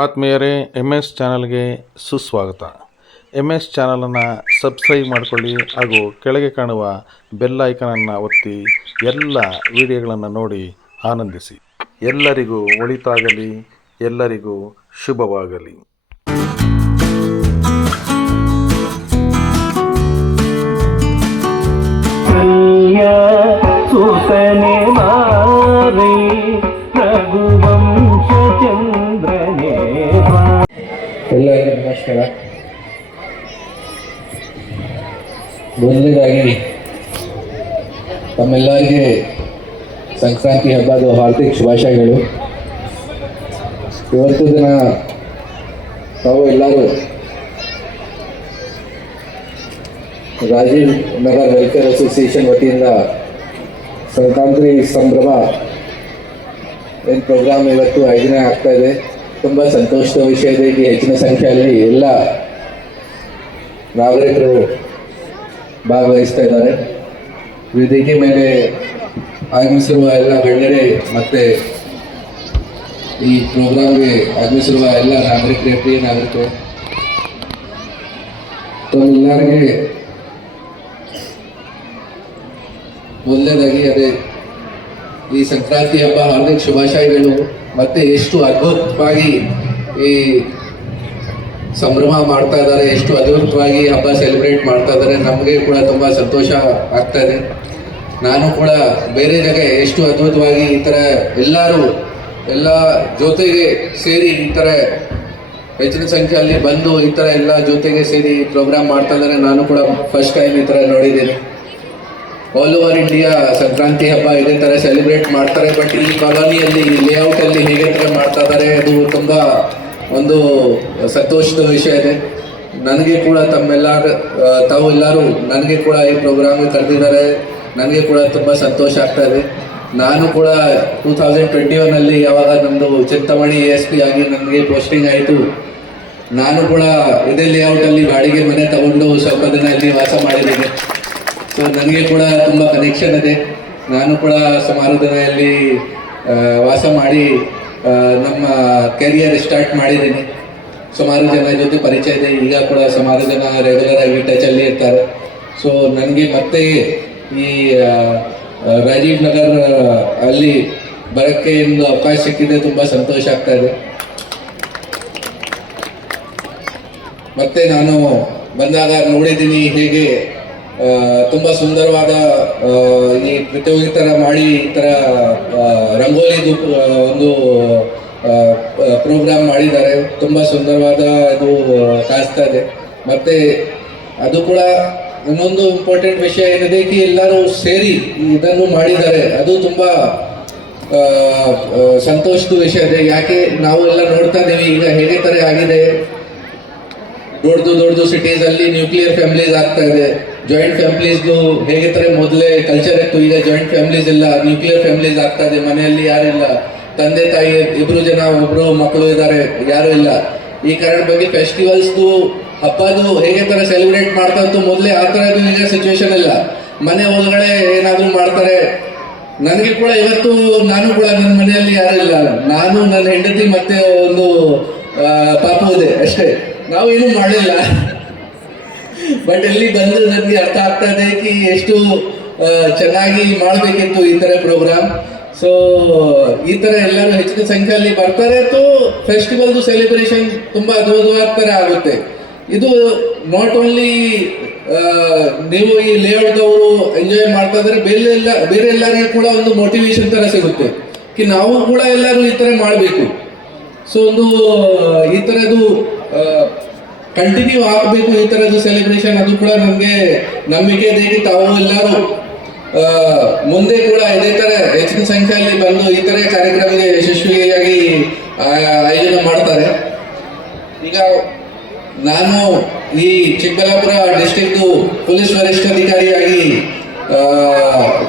ಆತ್ಮೀಯರೇ, M S ಚಾನಲ್ಗೆ ಸುಸ್ವಾಗತ. ಎಮ್ ಎಸ್ ಚಾನಲನ್ನು ಸಬ್ಸ್ಕ್ರೈಬ್ ಮಾಡಿಕೊಳ್ಳಿ ಹಾಗೂ ಕೆಳಗೆ ಕಾಣುವ ಬೆಲ್ ಐಕನನ್ನು ಒತ್ತಿ ಎಲ್ಲ ವಿಡಿಯೋಗಳನ್ನು ನೋಡಿ ಆನಂದಿಸಿ. ಎಲ್ಲರಿಗೂ ಒಳಿತಾಗಲಿ, ಎಲ್ಲರಿಗೂ ಶುಭವಾಗಲಿ. ಸುತನೆ ಮಾರಿ ರಘುವಂಶ ಚಂದ್ರನೇ. ಎಲ್ಲರಿಗೂ ನಮಸ್ಕಾರ. ಮೊದಲನೇದಾಗಿ ತಮ್ಮೆಲ್ಲರಿಗೆ ಸಂಕ್ರಾಂತಿ ಹಬ್ಬದ ಹಾರ್ದಿಕ ಶುಭಾಶಯಗಳು. ಇವತ್ತು ದಿನ ತಾವು ಎಲ್ಲರೂ ರಾಜೀವ್ ನಗರ್ ವೆಲ್ಫೇರ್ ಅಸೋಸಿಯೇಷನ್ ವತಿಯಿಂದ ಸಂಕ್ರಾಂತಿ ಸಂಭ್ರಮ ಏನು ಪ್ರೋಗ್ರಾಮ್ ಇವತ್ತು ಆಯೋಜನೆ ಆಗ್ತಾ ಇದೆ. ತುಂಬ ಸಂತೋಷದ ವಿಷಯ ಇದೆ. ಹೆಚ್ಚಿನ ಸಂಖ್ಯೆಯಲ್ಲಿ ಎಲ್ಲ ನಾಗರಿಕರು ಭಾಗವಹಿಸ್ತಾ ಇದ್ದಾರೆ. ವೇದಿಕೆ ಮೇಲೆ ಆಗಮಿಸಿರುವ ಎಲ್ಲ ಗಣ್ಯರೇ ಮತ್ತು ಈ ಪ್ರೋಗ್ರಾಮ್ಗೆ ಆಗಮಿಸಿರುವ ಎಲ್ಲ ನಾಗರಿಕರೇ, ಪ್ರಿಯ ನಾಗರಿಕರು, ತಮ್ಮೆಲ್ಲರಿಗೆ ಮೊದಲನೇದಾಗಿ ಈ ಸಂಕ್ರಾಂತಿ ಹಬ್ಬ ಹಾರ್ದಿಕ ಶುಭಾಶಯಗಳು. ಮತ್ತು ಎಷ್ಟು ಅದ್ಭುತವಾಗಿ ಈ ಸಂಭ್ರಮ ಮಾಡ್ತಾ ಇದ್ದಾರೆ, ಎಷ್ಟು ಅದ್ಭುತವಾಗಿ ಹಬ್ಬ ಸೆಲೆಬ್ರೇಟ್ ಮಾಡ್ತಾ ಇದ್ದಾರೆ. ನಮಗೆ ಕೂಡ ತುಂಬ ಸಂತೋಷ ಆಗ್ತಾ ಇದೆ. ನಾನು ಕೂಡ ಬೇರೆ ಜಾಗ ಎಷ್ಟು ಅದ್ಭುತವಾಗಿ ಈ ಥರ ಎಲ್ಲ ಜೊತೆಗೆ ಸೇರಿ ಈ ಥರ ಹೆಚ್ಚಿನ ಸಂಖ್ಯೆಯಲ್ಲಿ ಬಂದು ಈ ಥರ ಎಲ್ಲ ಜೊತೆಗೆ ಸೇರಿ ಪ್ರೋಗ್ರಾಮ್ ಮಾಡ್ತಾ ಇದ್ದಾರೆ. ನಾನು ಕೂಡ ಫಸ್ಟ್ ಟೈಮ್ ಈ ಥರ ನೋಡಿದ್ದೀನಿ. ಆಲ್ ಓವರ್ ಇಂಡಿಯಾ ಸಂಕ್ರಾಂತಿ ಹಬ್ಬ ಇದೇ ಥರ ಸೆಲೆಬ್ರೇಟ್ ಮಾಡ್ತಾರೆ. ಬಟ್ ಈ ಕಾಲೋನಿಯಲ್ಲಿ, ಈ ಲೇಔಟಲ್ಲಿ ಹೇಗೆ ಥರ ಮಾಡ್ತಾ ಇದ್ದಾರೆ, ಅದು ತುಂಬ ಒಂದು ಸಂತೋಷದ ವಿಷಯ ಇದೆ. ನನಗೆ ಕೂಡ ತಾವು ಎಲ್ಲರೂ ನನಗೆ ಕೂಡ ಈ ಪ್ರೋಗ್ರಾಮ್ಗೆ ಕರೆದಿದ್ದಾರೆ. ನನಗೆ ಕೂಡ ತುಂಬ ಸಂತೋಷ ಆಗ್ತಾ ಇದೆ. ನಾನು ಕೂಡ 2021 ಯಾವಾಗ ನಮ್ಮದು ಚಿಂತಾಮಣಿ ASP ಆಗಿ ನನಗೆ ಪೋಸ್ಟಿಂಗ್ ಆಯಿತು, ನಾನು ಕೂಡ ಇದೇ ಲೇಔಟಲ್ಲಿ ಬಾಡಿಗೆ ಮನೆ ತಗೊಂಡು ಸ್ವಲ್ಪ ದಿನ ಇಲ್ಲಿ ವಾಸ ಮಾಡಿದ್ದೇನೆ. ಸೊ ನನಗೆ ಕೂಡ ತುಂಬ ಕನೆಕ್ಷನ್ ಇದೆ. ನಾನು ಕೂಡ ಸುಮಾರು ದಿನ ಇಲ್ಲಿ ವಾಸ ಮಾಡಿ ನಮ್ಮ ಕೆರಿಯರ್ ಸ್ಟಾರ್ಟ್ ಮಾಡಿದ್ದೀನಿ. ಸುಮಾರು ಜನ ಜೊತೆ ಪರಿಚಯ ಇದೆ. ಈಗ ಕೂಡ ಸುಮಾರು ಜನ ರೆಗ್ಯುಲರ್ ಆಗಿ ಟಚಲ್ಲಿ ಇರ್ತಾರೆ. ಸೊ ನನಗೆ ಮತ್ತೆ ಈ ರಾಜೀವ್ ನಗರ್ ಅಲ್ಲಿ ಬರೋಕ್ಕೆ ಒಂದು ಅವಕಾಶ ಸಿಕ್ಕಿದೆ. ತುಂಬ ಸಂತೋಷ ಆಗ್ತಾ ಇದೆ. ಮತ್ತೆ ನಾನು ಬಂದಾಗ ನೋಡಿದ್ದೀನಿ ಹೇಗೆ ತುಂಬ ಸುಂದರವಾದ ಈ ಪ್ರತಿಯೋಗಿತರ ಮಾಡಿ ಈ ಥರ ರಂಗೋಲಿದು ಒಂದು ಪ್ರೋಗ್ರಾಮ್ ಮಾಡಿದ್ದಾರೆ. ತುಂಬ ಸುಂದರವಾದ ಇದು ಕಾಣಿಸ್ತಾ ಇದೆ. ಮತ್ತು ಅದು ಕೂಡ ಇನ್ನೊಂದು ಇಂಪಾರ್ಟೆಂಟ್ ವಿಷಯ ಏನಿದೆ ಕಿ ಎಲ್ಲರೂ ಸೇರಿ ಇದನ್ನು ಮಾಡಿದ್ದಾರೆ. ಅದು ತುಂಬ ಸಂತೋಷದ ವಿಷಯ ಇದೆ. ಯಾಕೆ ನಾವು ಎಲ್ಲ ನೋಡ್ತಾ ಇದ್ದೀವಿ ಈಗ ಹೇಗೆ ಥರ ಆಗಿದೆ. ದೊಡ್ಡದು ಸಿಟೀಸಲ್ಲಿ ನ್ಯೂಕ್ಲಿಯರ್ ಫ್ಯಾಮಿಲೀಸ್ ಆಗ್ತಾ ಇದೆ. ಜಾಯಿಂಟ್ ಫ್ಯಾಮಿಲೀಸ್ದು ಹೇಗೆ ಥರ ಮೊದಲೇ ಕಲ್ಚರ್ ಇತ್ತು, ಈಗ ಜಾಯಿಂಟ್ ಫ್ಯಾಮಿಲೀಸ್ ಇಲ್ಲ, ನ್ಯೂಕ್ಲಿಯರ್ ಫ್ಯಾಮಿಲೀಸ್ ಆಗ್ತಾ ಇದೆ. ಮನೆಯಲ್ಲಿ ಯಾರಿಲ್ಲ, ತಂದೆ ತಾಯಿ ಇಬ್ಬರು ಜನ, ಒಬ್ಬರು ಮಕ್ಕಳು ಇದ್ದಾರೆ, ಯಾರೂ ಇಲ್ಲ. ಈ ಕಾರಣ ಬಗ್ಗೆ ಫೆಸ್ಟಿವಲ್ಸ್ದು ಹಬ್ಬದು ಹೇಗೆ ಥರ ಸೆಲೆಬ್ರೇಟ್ ಮಾಡ್ತಾ ಇತ್ತು ಮೊದಲೇ, ಆ ಥರದ್ದು ಈಗ ಸಿಚುವೇಶನ್ ಇಲ್ಲ. ಮನೆ ಒಳಗಡೆ ಏನಾದರೂ ಮಾಡ್ತಾರೆ. ನನಗೆ ಕೂಡ ಇವತ್ತು ನಾನು ಕೂಡ ನನ್ನ ಮನೆಯಲ್ಲಿ ಯಾರೂ ಇಲ್ಲ. ನಾನು, ನನ್ನ ಹೆಂಡತಿ ಮತ್ತೆ ಒಂದು ಪಾಪು ಇದೆ ಅಷ್ಟೇ. ನಾವು ಏನೂ ಮಾಡಿಲ್ಲ. ಬಟ್ ಇಲ್ಲಿ ಬಂದು ನನಗೆ ಅರ್ಥ ಆಗ್ತಾ ಇದೆ ಕಿ ಎಷ್ಟು ಚೆನ್ನಾಗಿ ಮಾಡಬೇಕಿತ್ತು ಈ ಥರ ಪ್ರೋಗ್ರಾಮ್. ಸೊ ಈ ಥರ ಎಲ್ಲರೂ ಹೆಚ್ಚಿನ ಸಂಖ್ಯೆಯಲ್ಲಿ ಬರ್ತಾರೆ. ಫೆಸ್ಟಿವಲ್ದು ಸೆಲೆಬ್ರೇಷನ್ ತುಂಬ ಅದ್ಭುತವಾದ ಥರ ಆಗುತ್ತೆ. ಇದು ನಾಟ್ ಓನ್ಲಿ ನೀವು ಈ ಲೇಔಟ್ದವರು ಎಂಜಾಯ್ ಮಾಡ್ತಾ ಇದ್ದಾರೆ, ಬೇರೆ ಎಲ್ಲರಿಗೂ ಕೂಡ ಒಂದು ಮೋಟಿವೇಶನ್ ಥರ ಸಿಗುತ್ತೆ ಕಿ ನಾವು ಕೂಡ ಎಲ್ಲರೂ ಈ ಥರ ಮಾಡಬೇಕು. ಸೊ ಒಂದು ಈ ಥರದ್ದು ಕಂಟಿನ್ಯೂ ಆಗಬೇಕು, ಈ ಥರದ್ದು ಸೆಲೆಬ್ರೇಷನ್. ಅದು ಕೂಡ ನಮಗೆ ನಂಬಿಕೆ ಇದೆ. ತಾವು ಎಲ್ಲರೂ ಮುಂದೆ ಕೂಡ ಇದೇ ಥರ ಹೆಚ್ಚಿನ ಸಂಖ್ಯೆಯಲ್ಲಿ ಬಂದು ಈ ಥರ ಕಾರ್ಯಕ್ರಮಕ್ಕೆ ಯಶಸ್ವಿಯಾಗಿ ಆಯೋಜನೆ ಮಾಡ್ತಾರೆ. ಈಗ ನಾನು ಈ ಚಿಕ್ಕಬಳ್ಳಾಪುರ ಡಿಸ್ಟ್ರಿಕ್ಟ್ದು ಪೊಲೀಸ್ ವರಿಷ್ಠಾಧಿಕಾರಿಯಾಗಿ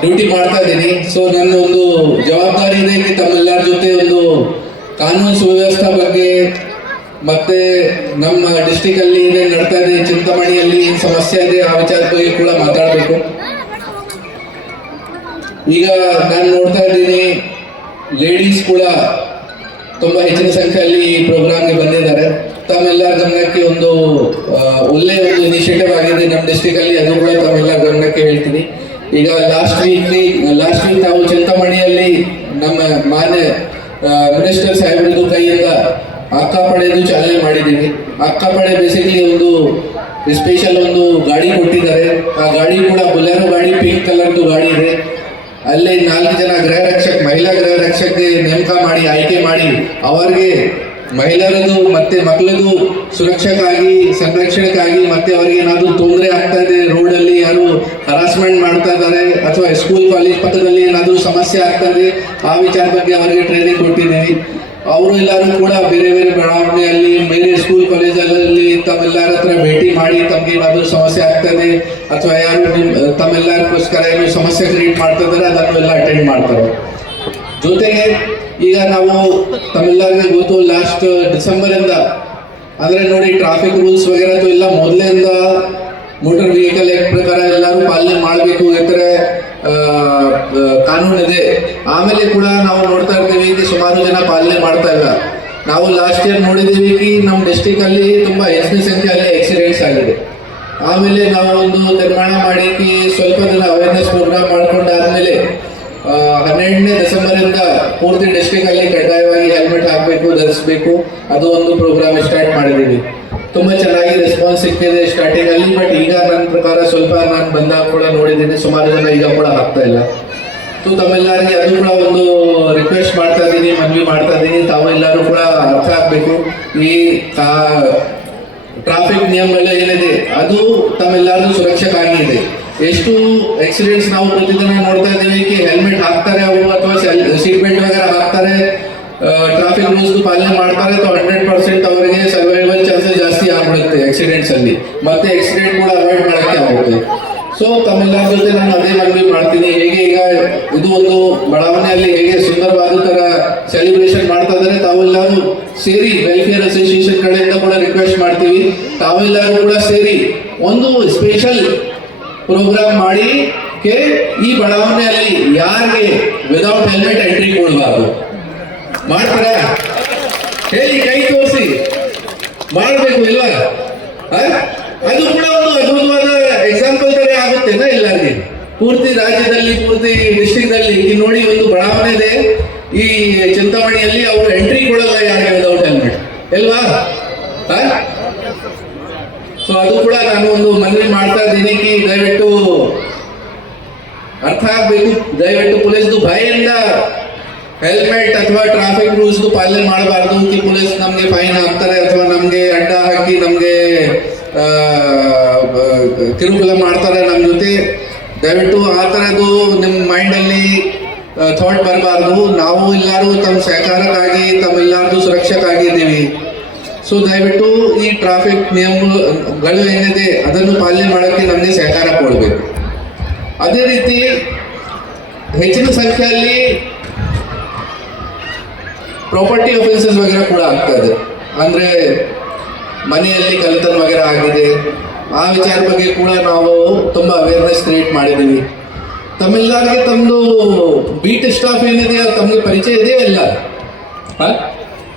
ಡ್ಯೂಟಿ ಮಾಡ್ತಾ ಇದ್ದೀನಿ. ಸೊ ನನ್ನ ಒಂದು ಜವಾಬ್ದಾರಿ ಇದೆ ತಮ್ಮೆಲ್ಲರ ಜೊತೆ ಒಂದು ಕಾನೂನು ಸುವ್ಯವಸ್ಥೆ ಬಗ್ಗೆ ಮತ್ತೆ ನಮ್ಮ ಡಿಸ್ಟ್ರಿಕ್ಟಲ್ಲಿ ಏನೇನು ನಡ್ತಾ ಇದೆ, ಚಿಂತಾಮಣಿಯಲ್ಲಿ ಏನು ಸಮಸ್ಯೆ ಇದೆ, ಆ ವಿಚಾರದ ಬಗ್ಗೆ ಕೂಡ ಮಾತಾಡಬೇಕು. ಈಗ ನಾನು ನೋಡ್ತಾ ಇದ್ದೀನಿ ಲೇಡೀಸ್ ಕೂಡ ತುಂಬಾ ಹೆಚ್ಚಿನ ಸಂಖ್ಯೆಯಲ್ಲಿ ಈ ಪ್ರೋಗ್ರಾಮ್ಗೆ ಬಂದಿದ್ದಾರೆ. ತಮ್ಮೆಲ್ಲರ ಗಮನಕ್ಕೆ ಒಂದು ಒಳ್ಳೆಯ ಒಂದು ಇನಿಷಿಯೇಟಿವ್ ಆಗಿದೆ ನಮ್ಮ ಡಿಸ್ಟಿಕ್ ಅಲ್ಲಿ, ಅದು ಕೂಡ ತಮ್ಮೆಲ್ಲರ ಗಮನಕ್ಕೆ ಹೇಳ್ತೀನಿ. ಈಗ ಲಾಸ್ಟ್ ವೀಕ್ ನಾವು ಚಿಂತಾಮಣಿಯಲ್ಲಿ ನಮ್ಮ ಮಾನ್ಯ ಮಿನಿಸ್ಟರ್ ಸಾಹೇಬ್ರದ್ದು ಕೈಯಿಂದ ಅಕ್ಕಪಡೆದು ಚಾಲನೆ ಮಾಡಿದ್ದೀವಿ. ಅಕ್ಕಪಡೆ ಬೇಸಿಕಲಿ ಒಂದು ಸ್ಪೆಷಲ್ ಒಂದು ಗಾಡಿ ಕೊಟ್ಟಿದ್ದಾರೆ. ಆ ಗಾಡಿ ಕೂಡ ಬೊಲೆರೋ ಗಾಡಿ, ಪಿಂಕ್ ಕಲರ್ದು ಗಾಡಿ ಇದೆ. ಅಲ್ಲಿ 4 ಜನ ಮಹಿಳಾ ಗೃಹ ರಕ್ಷಕಗೆ ನೇಮಕ ಮಾಡಿ, ಆಯ್ಕೆ ಮಾಡಿ, ಅವರಿಗೆ ಮಹಿಳೆಯರದು ಮತ್ತೆ ಮಕ್ಕಳದು ಸುರಕ್ಷೆಗಾಗಿ, ಸಂರಕ್ಷಣೆಗಾಗಿ, ಮತ್ತೆ ಅವರಿಗೆ ಏನಾದರೂ ತೊಂದರೆ ಆಗ್ತಾ ಇದೆ, ರೋಡಲ್ಲಿ ಯಾರು ಹರಾಸ್ಮೆಂಟ್ ಮಾಡ್ತಾ ಇದ್ದಾರೆ ಅಥವಾ ಸ್ಕೂಲ್ ಕಾಲೇಜ್ ಪಕ್ಕದಲ್ಲಿ ಏನಾದರೂ ಸಮಸ್ಯೆ ಆಗ್ತಾ ಇದೆ, ಆ ವಿಚಾರ ಬಗ್ಗೆ ಅವರಿಗೆ ಟ್ರೈನಿಂಗ್ ಕೊಟ್ಟಿದ್ದೀವಿ. ಅವರು ಎಲ್ಲರೂ ಕೂಡ ಬೇರೆ ಬೇರೆ ಬಡಾವಣೆಯಲ್ಲಿ, ಬೇರೆ ಸ್ಕೂಲ್ ಕಾಲೇಜಲ್ಲಿ ತಮ್ಮೆಲ್ಲರ ಹತ್ರ ಭೇಟಿ ಮಾಡಿ ತಮಗೆ ಏನಾದರೂ ಸಮಸ್ಯೆ ಆಗ್ತದೆ ಅಥವಾ ಯಾರು ತಮ್ಮೆಲ್ಲರಿಗೋಸ್ಕರ ಏನು ಸಮಸ್ಯೆ ಕ್ರಿಯೇಟ್ ಮಾಡ್ತಾ ಇದ್ದಾರೆ ಅದನ್ನೆಲ್ಲ ಅಟೆಂಡ್ ಮಾಡ್ತಾರೆ. ಜೊತೆಗೆ ಈಗ ನಾವು ತಮ್ಮೆಲ್ಲರಿಗೆ ಗೊತ್ತು, ಲಾಸ್ಟ್ ಡಿಸೆಂಬರ್ ಇಂದ ಅಂದ್ರೆ ನೋಡಿ ಟ್ರಾಫಿಕ್ ರೂಲ್ಸ್ ವಗೇರೆ ಎಲ್ಲ ಮೊದಲಿಂದ ಮೋಟರ್ ವೆಹಿಕಲ್ ಆಕ್ಟ್ ಪ್ರಕಾರ ಎಲ್ಲರೂ ಪಾಲನೆ ಮಾಡಬೇಕು, ಯಾಕಂದ್ರೆ ಕಾನೂನು ಇದೆ. ಆಮೇಲೆ ಕೂಡ ನಾವು ನೋಡ್ತಾ ಇರ್ತೀವಿ कि ಸುಮಾರು ಜನ ಪಾಲನೆ ಮಾಡ್ತಾ ಇಲ್ಲ. ನಾವು ಲಾಸ್ಟ್ ಇಯರ್ ನೋಡಿದ್ದೀವಿ कि ನಮ್ಮ ಡಿಸ್ಟಿಕ್ ಅಲ್ಲಿ ತುಂಬಾ ಹೆಚ್ಚಿನ ಸಂಖ್ಯೆಯಲ್ಲಿ ಆಕ್ಸಿಡೆಂಟ್ಸ್ ಆಗಿದೆ. ಆಮೇಲೆ ನಾವು ಒಂದು ತೀರ್ಮಾನ ಮಾಡಿ कि ಸ್ವಲ್ಪ ದಿನ ಅವೇರ್ನೆಸ್ ಪ್ರೋಗ್ರಾಮ್ ಮಾಡ್ಕೊಂಡಾದ್ಮೇಲೆ 12ನೇ ಡಿಸೆಂಬರ್ ಇಂದ ಪೂರ್ತಿ ಡಿಸ್ಟ್ರಿಕ್ಟ್ ಅಲ್ಲಿ ಕಡ್ಡಾಯವಾಗಿ ಹೆಲ್ಮೆಟ್ ಹಾಕಬೇಕು, ಧರಿಸಬೇಕು, ಅದು ಒಂದು ಪ್ರೋಗ್ರಾಮ್ ಸ್ಟಾರ್ಟ್ ಮಾಡಿದ್ದೀವಿ. ತುಂಬಾ ಚೆನ್ನಾಗಿ ರೆಸ್ಪಾನ್ಸ್ ಸಿಗ್ತಿದೆ ಸ್ಟಾರ್ಟಿಂಗ್ ಅಲ್ಲಿ. ಬಟ್ ಈಗ ನನ್ನ ಪ್ರಕಾರ ಸ್ವಲ್ಪ ನಾನು ಬಂದಾಗ ಕೂಡ ನೋಡಿದ್ದೀನಿ ಸುಮಾರು ಜನ ಈಗ ಕೂಡ ಹಾಕ್ತಾ ಇಲ್ಲ. ಸೊ ತಮ್ಮೆಲ್ಲರಿಗೆ ಅದು ಕೂಡ ಒಂದು ರಿಕ್ವೆಸ್ಟ್ ಮಾಡ್ತಾ ಇದ್ದೀನಿ, ಮನವಿ ಮಾಡ್ತಾ ಇದ್ದೀನಿ, ತಾವೆಲ್ಲರೂ ಕೂಡ ಅರ್ಥ ಆಗ್ಬೇಕು. ಈ ಟ್ರಾಫಿಕ್ ನಿಯಮಗಳು ಏನಿದೆ ಅದು ತಮ್ಮೆಲ್ಲರೂ ಸುರಕ್ಷೆಗಾಗಿ ಇದೆ. ಎಷ್ಟು ಆಕ್ಸಿಡೆಂಟ್ಸ್ ನಾವು ಪ್ರತಿದಿನ ನೋಡ್ತಾ ಇದ್ದೀವಿ कि ಹೆಲ್ಮೆಟ್ ಹಾಕ್ತಾರೆ ಅವರು ಅಥವಾ ಸೀಟ್ ಬೆಲ್ಟ್ ವಗೇರೆ ಹಾಕ್ತಾರೆ, ಟ್ರಾಫಿಕ್ ರೂಲ್ಸ್ ಪಾಲನೆ ಮಾಡ್ತಾರೆ, तो 100% ಅವರಿಗೆ ಸರ್ವೈವಲ್ ಚಾನ್ಸಸ್ ಜಾಸ್ತಿ ಆಗ್ಬಿಡುತ್ತೆ ಆಕ್ಸಿಡೆಂಟ್ಸ್ ಅಲ್ಲಿ, ಮತ್ತೆ ಆಕ್ಸಿಡೆಂಟ್ ಕೂಡ ಅವಾಯ್ಡ್ ಮಾಡಕ್ಕೆ ಆಗುತ್ತೆ. ಸೊ ತಮ್ಮೆಲ್ಲರ ಜೊತೆ ನಾನು ಅದೇ ಮನವಿ ಮಾಡ್ತೀನಿ, ಹೇಗೆ ಈಗ ಇದು ಒಂದು ಬಡಾವಣೆಯಲ್ಲಿ ಹೇಗೆ ಸುಂದರವಾದ ತರ ಸೆಲೆಬ್ರೇಷನ್ ಮಾಡ್ತಾ ಇದ್ದಾರೆ, ತಾವೆಲ್ಲರೂ ಸೇರಿ ವೆಲ್ಫೇರ್ ಅಸೋಸಿಯೇಷನ್ ಕಡೆಯಿಂದ ಕೂಡ ರಿಕ್ವೆಸ್ಟ್ ಮಾಡ್ತೀವಿ, ತಾವೆಲ್ಲರೂ ಕೂಡ ಸೇರಿ ಒಂದು ಸ್ಪೆಷಲ್ ಪ್ರೋಗ್ರಾಮ್ ಮಾಡಿ ಈ ಬಡಾವಣೆಯಲ್ಲಿ ಯಾರಿಗೆ ವಿದೌಟ್ ಹೆಲ್ಮೆಟ್ ಎಂಟ್ರಿ ಕೊಡಬಾರ್ದು. ಮಾಡ್ತಾರೆ ಹೇಳಿ, ಕೈ ತೋರಿಸಿ, ಮಾಡಬೇಕು ಇಲ್ಲ? ಅದು ಕೂಡ ಒಂದು ಅದ್ಭುತವಾದ ಎಕ್ಸಾಂಪಲ್ ತರ ಆಗುತ್ತೇನಾ ಎಲ್ಲರಿಗೆ? ಪೂರ್ತಿ ರಾಜ್ಯದಲ್ಲಿ, ಪೂರ್ತಿ ಡಿಸ್ಟ್ರಿಕ್ಟ್ ದಲ್ಲಿ ನೋಡಿ ಒಂದು ಬಡಾವಣೆ ಇದೆ ಈ ಚಿಂತಾಮಣಿಯಲ್ಲಿ, ಅವರು ಎಂಟ್ರಿ ಕೊಡಲ್ಲ ಯಾರಿಗೆ ವಿದೌಟ್ ಹೆಲ್ಮೆಟ್ ಇಲ್ವಾ? ಸೊ ಅದು ಕೂಡ ನಾನು ಒಂದು ಮನವಿ ಮಾಡ್ತಾ ಇದ್ದೀನಿ कि ದಯವಿಟ್ಟು ಅರ್ಥ ಆಗ್ಬೇಕು, ದಯವಿಟ್ಟು ಪೊಲೀಸ್ದು ಭಯದಿಂದ ಹೆಲ್ಮೆಟ್ ಅಥವಾ ಟ್ರಾಫಿಕ್ ರೂಲ್ಸ್ ಪಾಲನೆ ಮಾಡಬಾರ್ದು कि ಪೊಲೀಸ್ ನಮಗೆ ಫೈನ್ ಹಾಕ್ತಾರೆ ಅಥವಾ ನಮಗೆ ಅಡ್ಡ ಹಾಕಿ ನಮಗೆ ಕಿರುಕುಳ ಮಾಡ್ತಾರೆ ನಮ್ಮ ಜೊತೆ. ದಯವಿಟ್ಟು ಆ ಥರದ್ದು ನಿಮ್ಮ ಮೈಂಡಲ್ಲಿ ಥಾಟ್ ಬರಬಾರ್ದು. ನಾವು ಎಲ್ಲರೂ ತಮ್ಮ ಸಹಕಾರಕ್ಕಾಗಿ, ತಮ್ಮೆಲ್ಲರದು ಸುರಕ್ಷೆಗಾಗಿ ಇದ್ದೀವಿ. ಸೊ ದಯವಿಟ್ಟು ಈ ಟ್ರಾಫಿಕ್ ನಿಯಮಗಳು ಏನಿದೆ ಅದನ್ನು ಪಾಲನೆ ಮಾಡೋಕ್ಕೆ ನಮಗೆ ಸಹಕಾರ ಕೊಡಬೇಕು. ಅದೇ ರೀತಿ ಹೆಚ್ಚಿನ ಸಂಖ್ಯೆಯಲ್ಲಿ ಪ್ರಾಪರ್ಟಿ ಅಫೆನ್ಸಸ್ ವಗೇರೆ ಕೂಡ ಆಗ್ತಾ ಇದೆ. ಅಂದರೆ ಮನೆಯಲ್ಲಿ ಕಳ್ಳತನ ವಗೇರೆ ಆಗಿದೆ, ಆ ವಿಚಾರ ಬಗ್ಗೆ ಕೂಡ ನಾವು ತುಂಬ ಅವೇರ್ನೆಸ್ ಕ್ರಿಯೇಟ್ ಮಾಡಿದ್ದೀವಿ. ತಮ್ಮೆಲ್ಲರಿಗೆ ತಮ್ಮದು ಬೀಟ್ ಸ್ಟಾಫ್ ಏನಿದೆ ತಮಗೆ ಪರಿಚಯ ಇದೆಯಾ ಇಲ್ಲ?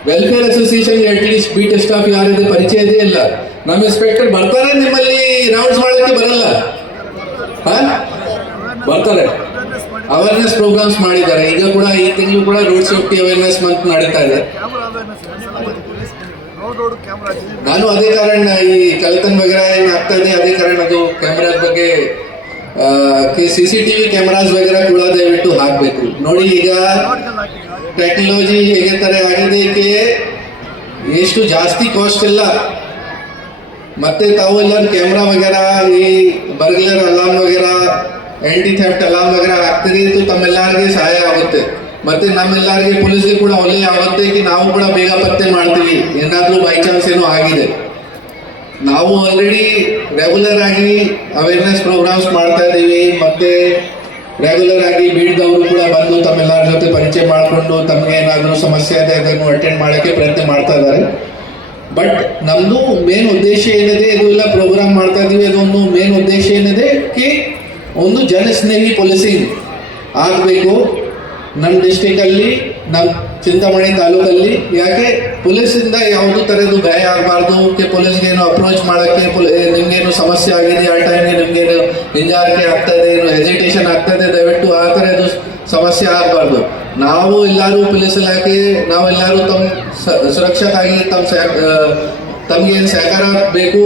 Welfare association at least beat staff ಯಾರಿದೆ ಪರಿಚಯ ಇದೆಯಾ ಇಲ್ಲ? ನಮ್ಮ ಇನ್ಸ್ಪೆಕ್ಟರ್ ಬರ್ತಾರೆ ನಿಮ್ಮಲ್ಲಿ ರೌಂಡ್ಸ್ ಮಾಡೋಕ್ಕೆ ಬರಲ್ಲ? ಬರ್ತಾರೆ. ಅವೇರ್ನೆಸ್ ಪ್ರೋಗ್ರಾಮ್ಸ್ ಮಾಡಿದ್ದಾರೆ. ಈಗ ಕೂಡ ಈ ತಿಂಗಳು ಕೂಡ ರೋಡ್ ಸೇಫ್ಟಿ ಅವೇರ್ನೆಸ್ ಮಂತ್ ನಡೀತಾ ಇದೆ. ನಾನು ಅದೇ ಕಾರಣ ಈ ಕಳ್ಳತನ ವಗೇರೆ ಏನಾಗ್ತಾ ಇದೆ, ಅದೇ ಕಾರಣ ಅದು ಕ್ಯಾಮ್ರಾಸ್ ಬಗ್ಗೆ CCTV ಕ್ಯಾಮ್ರಾಸ್ ವಗೇರೆ ಕೂಡ ದಯವಿಟ್ಟು ಹಾಕಬೇಕು. ನೋಡಿ ಈಗ ಟೆಕ್ನಾಲಜಿ ಹೇಗೆ ತರ ಆಗಿದೆ कि ಎಷ್ಟು ಜಾಸ್ತಿ ಕಾಸ್ಟ್ ಇಲ್ಲ, ಮತ್ತೆ ತಾವು ಎಲ್ಲರೂ ಕ್ಯಾಮ್ರಾ ವಗೇರೆ, ಈ ಬರ್ಗ್ಲರ್ ಅಲಾರ್ಮ್ ವಗೇರೆ, ಆಂಟಿ ಥೆಫ್ಟ್ ಅಲಾರ್ಮ್ ವಗೇರೆ ಹಾಕ್ತೀರಿ, ತಮ್ಮೆಲ್ಲರಿಗೆ ಸಹಾಯ ಆಗುತ್ತೆ. ಮತ್ತೆ ನಮ್ಮೆಲ್ಲರಿಗೆ ಪೊಲೀಸ್ಗೆ ಕೂಡ ಒಳ್ಳೆ ಆಗುತ್ತೆ कि ನಾವು ಕೂಡ ಬೇಗ ಪತ್ತೆ ಮಾಡ್ತೀವಿ ಏನಾದರೂ ಬೈ ಚಾನ್ಸ್ ಏನೋ ಆಗಿದೆ. ನಾವು ಆಲ್ರೆಡಿ ರೆಗ್ಯುಲರ್ ಆಗಿ ಅವೇರ್ನೆಸ್ ಪ್ರೋಗ್ರಾಮ್ಸ್ ಮಾಡ್ತಾ ಇದ್ದೀವಿ. ಮತ್ತೆ ರೆಗ್ಯುಲರ್ ಆಗಿ ಬೀಡ್ದವರು ಕೂಡ ಬಂದು ತಮ್ಮೆಲ್ಲರ ಜೊತೆ ಪರಿಚಯ ಮಾಡಿಕೊಂಡು ತಮಗೆ ಏನಾದರೂ ಸಮಸ್ಯೆ ಇದೆ ಅದನ್ನು ಅಟೆಂಡ್ ಮಾಡೋಕ್ಕೆ ಪ್ರಯತ್ನ ಮಾಡ್ತಾ ಇದ್ದಾರೆ. ಬಟ್ ನಮ್ಮದು ಮೇನ್ ಉದ್ದೇಶ ಏನಿದೆ, ಇದು ಎಲ್ಲ ಪ್ರೋಗ್ರಾಮ್ ಮಾಡ್ತಾ ಇದ್ದೀವಿ, ಅದೊಂದು ಮೇನ್ ಉದ್ದೇಶ ಏನಿದೆ कि ಒಂದು ಜನಸ್ನೇಹಿ ಪೊಲೀಸಿಂಗ್ ಆಗಬೇಕು ನಮ್ಮ ಡಿಸ್ಟಿಕಲ್ಲಿ. ನಮ್ಮ ಚಿಂತಾಮಣಿ ತಾಲೂಕಲ್ಲಿ. ಯಾಕೆ ಪೊಲೀಸಿಂದ ಯಾವುದೂ ಥರದ್ದು ಭಯ ಆಗಬಾರ್ದು, ಪೊಲೀಸ್ಗೇನು ಅಪ್ರೋಚ್ ಮಾಡೋಕ್ಕೆ ನಿಮಗೇನು ಸಮಸ್ಯೆ ಆಗಿದೆ, ಆ ಟೈಮ್ಗೆ ನಿಮಗೇನು ಹಿಂಜಾರಿಕೆ ಆಗ್ತಾ ಇದೆ, ಏನು ಹೆಸಿಟೇಷನ್ ಆಗ್ತಾ ಇದೆ, ದಯವಿಟ್ಟು ಆ ಥರದ್ದು ಸಮಸ್ಯೆ ಆಗಬಾರ್ದು. ನಾವು ಎಲ್ಲರೂ ಪೊಲೀಸ್ ಇಲಾಖೆ ನಾವೆಲ್ಲರೂ ತಮ್ಮ ಸುರಕ್ಷಕ್ಕಾಗಿ ತಮಗೇನು ಸಹಕಾರ ಬೇಕು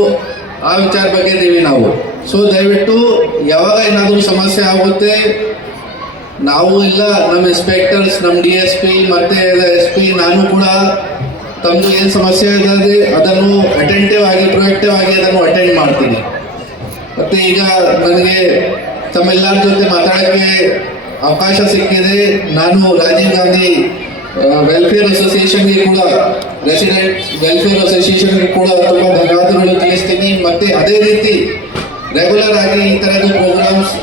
ಆ ವಿಚಾರ ಬಗ್ಗೆ ಇದ್ದೀವಿ ನಾವು. ಸೊ ದಯವಿಟ್ಟು ಯಾವಾಗ ಏನಾದರೂ ಸಮಸ್ಯೆ ಆಗುತ್ತೆ, ನಾವು ಇಲ್ಲ ನಮ್ಮ ಇನ್ಸ್ಪೆಕ್ಟರ್ಸ್, ನಮ್ಮ DSP ಮತ್ತು SP, ನಾನು ಕೂಡ ತಮ್ಮದು ಏನು ಸಮಸ್ಯೆ ಇದೆ ಅದನ್ನು ಪ್ರೊಯೆಕ್ಟಿವ್ ಆಗಿ ಅದನ್ನು ಅಟೆಂಡ್ ಮಾಡ್ತೀನಿ. ಮತ್ತು ಈಗ ನನಗೆ ತಮ್ಮೆಲ್ಲರ ಜೊತೆ ಮಾತಾಡೋಕ್ಕೆ ಅವಕಾಶ ಸಿಕ್ಕಿದೆ. ನಾನು ರಾಜೀವ್ ಗಾಂಧಿ ವೆಲ್ಫೇರ್ ಅಸೋಸಿಯೇಷನ್ಗೆ ಕೂಡ, ರೆಸಿಡೆಂಟ್ ವೆಲ್ಫೇರ್ ಅಸೋಸಿಯೇಷನ್ಗೆ ಕೂಡ ತುಂಬ ಧನ್ಯವಾದಗಳು ತಿಳಿಸ್ತೀನಿ. ಮತ್ತು ಅದೇ ರೀತಿ ರೆಗ್ಯುಲರ್ ಆಗಿ ಈ ಥರದ ಪ್ರೋಗ್ರಾಮ್ಸ್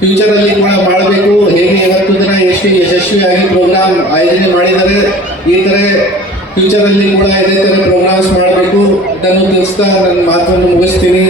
ಫ್ಯೂಚರಲ್ಲಿ ಕೂಡ ಮಾಡಬೇಕು. ಹೇಗೆ ಇವತ್ತು ದಿನ ಎಷ್ಟು ಯಶಸ್ವಿಯಾಗಿ ಪ್ರೋಗ್ರಾಮ್ ಆಯೋಜನೆ ಮಾಡಿದರೆ, ಈ ಥರ ಫ್ಯೂಚರಲ್ಲಿ ಕೂಡ ಇದೇ ಥರ ಪ್ರೋಗ್ರಾಮ್ಸ್ ಮಾಡಬೇಕು. ಇದನ್ನು ತಿಳಿಸ್ತಾ ನನ್ನ ಮಾತನ್ನು ಮುಗಿಸ್ತೀನಿ.